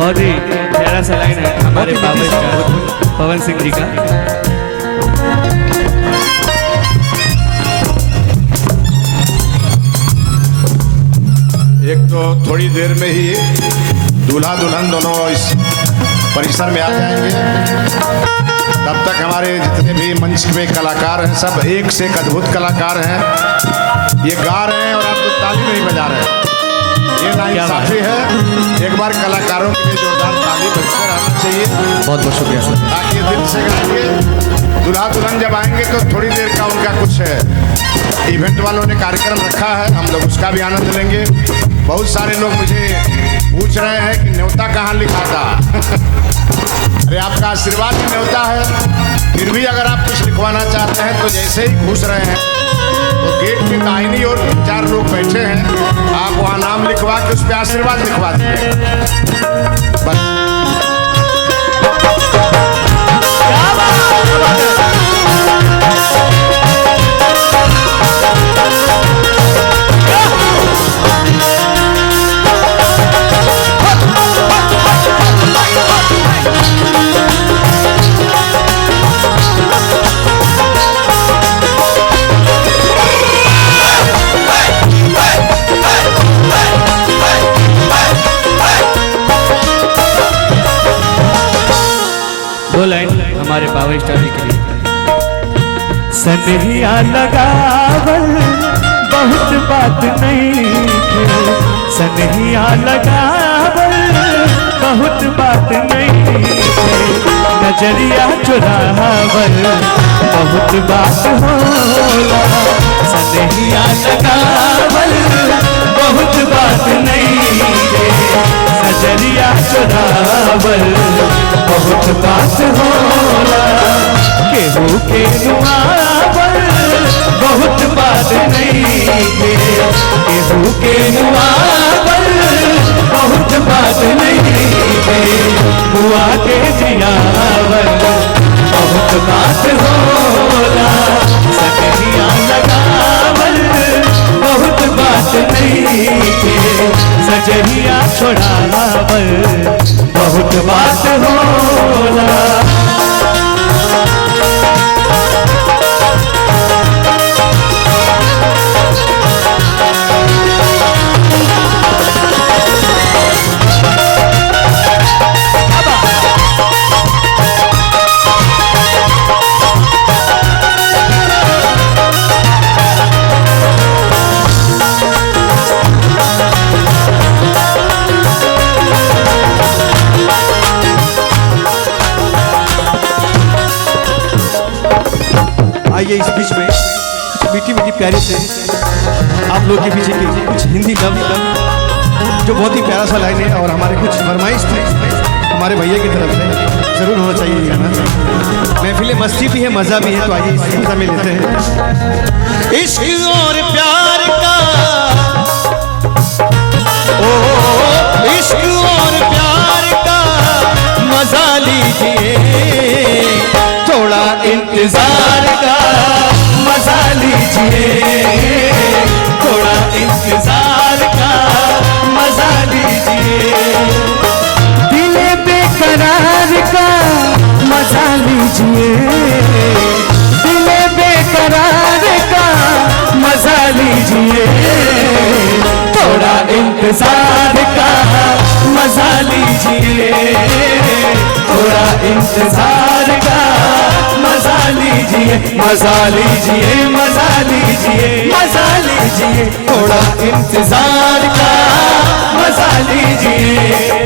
बहुत ही प्यारा सा लाइन है हमारे बाबा स्टार पवन सिंह जी का। एक तो थोड़ी देर में ही दूल्हा दुल्हन दोनों इस परिसर में आ जाएंगे। तब तक हमारे जितने भी मंच में कलाकार हैं सब एक से एक अद्भुत कलाकार हैं। ये गा रहे हैं और आप तो ताली नहीं बजा रहे हैं, ये नाइंसाफी है। एक बार कलाकारों के लिए जोरदार ताली बजते रहना चाहिए। बहुत बहुत शुक्रिया सर। ताकि ये दिल से गाइए। दूल्हा दुल्हन जब आएंगे तो थोड़ी देर का उनका कुछ इवेंट वालों ने कार्यक्रम रखा है, हम लोग उसका भी आनंद लेंगे। बहुत सारे लोग मुझे पूछ रहे हैं कि न्योता कहाँ लिखा था। अरे आपका आशीर्वाद ही न्योता है। फिर भी अगर आप कुछ लिखवाना चाहते हैं तो जैसे ही घुस रहे हैं तो गेट के दाहिनी ओर 3-4 लोग बैठे हैं, आप वहाँ नाम लिखवा के उस पर आशीर्वाद लिखवा दीजिए बस। दो लाइन हमारे पावर स्टार जी के लिए। सनहिया लगावल बहुत बात नहीं थे, सनहिया लगावल बहुत बात नहीं थे, नजरिया चुरावल बहुत बात होला। सनहिया लगावल बहुत बात नहीं थे, नजरिया चुरावल बहुत बात होला। केहू के नुआवल बहुत बात नहीं थे, केहू के नुआवल बहुत बात नहीं थे, बुआ के जियावल बहुत बात होला। सनहिया लगावल बहुत बात नहीं थे, सजहिया छोड़ावल बहुत बात होला। आइए इस बीच में कुछ मीठी मीठी प्यारी से आप लोग के पीछे की कुछ हिंदी लव जो बहुत ही प्यारा सा लाइन है और हमारे कुछ फरमाइश थी हमारे भैया की तरफ से जरूर होना चाहिए गाना। महफिल मस्ती भी है, मजा भी है, तो आइए इस मजा में लेते हैं। इश्क और प्यार का ओ इश्क और प्यार का मजा लीजिए, थोड़ा इंतजार का मजा लीजिए, थोड़ा इंतजार का मजा लीजिए, दिल बेकरार का मजा लीजिए, दिल बेकरार का मजा लीजिए, थोड़ा इंतजार का मजा लीजिए, थोड़ा इंतजार का मजा लीजिए, मजा लीजिए, मजा लीजिए, मजा लीजिए, थोड़ा इंतजार का मजा लीजिए।